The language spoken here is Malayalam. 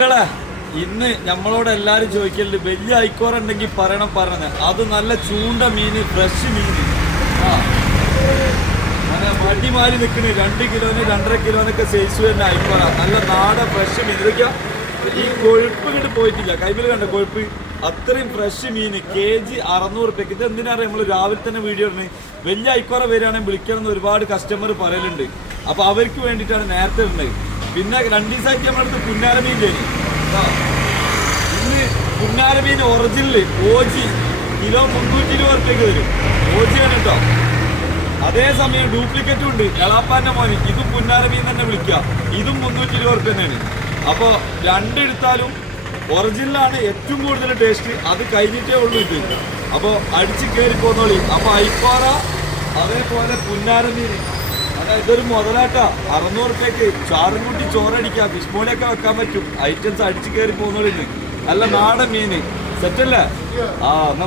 മക്കളെ ഇന്ന് നമ്മളോട് എല്ലാരും ചോദിക്കലുണ്ട് വലിയ ഐക്കോർ ഉണ്ടെങ്കിൽ പറയണം പറഞ്ഞ. അത് നല്ല ചൂണ്ട മീന് ഫ്രഷ് മീന്. മടി മാറി നിൽക്കണ് രണ്ട് കിലോന് രണ്ടര കിലോനൊക്കെ സൈസ് തന്നെ ഐക്കോറ. നല്ല നാടൻ ഫ്രഷ് മീൻ. ഇതൊക്കെ ഈ കൊഴുപ്പ് ഇങ്ങോട്ട് പോയിട്ടില്ല. കൈമിൽ കണ്ട കൊഴുപ്പ്. അത്രയും ഫ്രഷ് മീൻ കെ ജി അറുന്നൂറ് റുപ്യക്ക് ഇത് എന്തിനാ നമ്മൾ രാവിലെ തന്നെ വീഡിയോ ഇടണ് വലിയ ഐക്കോറ വരികയാണെങ്കിൽ വിളിക്കണം എന്ന് ഒരുപാട് കസ്റ്റമർ പറയലുണ്ട്. അപ്പൊ അവർക്ക് വേണ്ടിയിട്ടാണ് നേരത്തെ ഇടുന്നത്. പിന്നെ രണ്ട് ദിവസമായിട്ട് നമ്മളടുത്ത് പുന്നാര മീൻ തരും ഇന്ന് പുന്നാര മീൻ ഒറിജിനൽ ഓജി കിലോ മുന്നൂറ്റി ഇരുപത് റുപ്യക്ക് വരും ഓജിയാണ് കേട്ടോ. അതേസമയം ഡ്യൂപ്ലിക്കറ്റും ഉണ്ട്. എളാപ്പാന്റെ മോന്. ഇതും പുന്നാര മീൻ തന്നെ വിളിക്കുക. ഇതും മുന്നൂറ്റി ഇരുപത് റുപ്യ തന്നെയാണ്. അപ്പോൾ രണ്ടെടുത്താലും ഒറിജിനലാണ് ഏറ്റവും കൂടുതൽ ടേസ്റ്റ്. അത് കഴിഞ്ഞിട്ടേ ഉള്ളൂ ഇത്. അപ്പോൾ അടിച്ച് കയറി പോന്നോളി. അപ്പോൾ ഐപ്പാറ അതേപോലെ പുന്നാര മീൻ അതാ ഇതൊരു മുതലാട്ടാ. അറുന്നൂറ് റുപ്യക്ക് ചാറും കൂട്ടി ചോറടിക്കാം. ഫിഷ് മോളിയൊക്കെ വെക്കാൻ പറ്റും. ഐറ്റംസ് അടിച്ചു കയറി പോകുന്നോളിന്ന് അല്ല നാടൻ മീന് സെറ്റല്ലേ ആ എന്നാ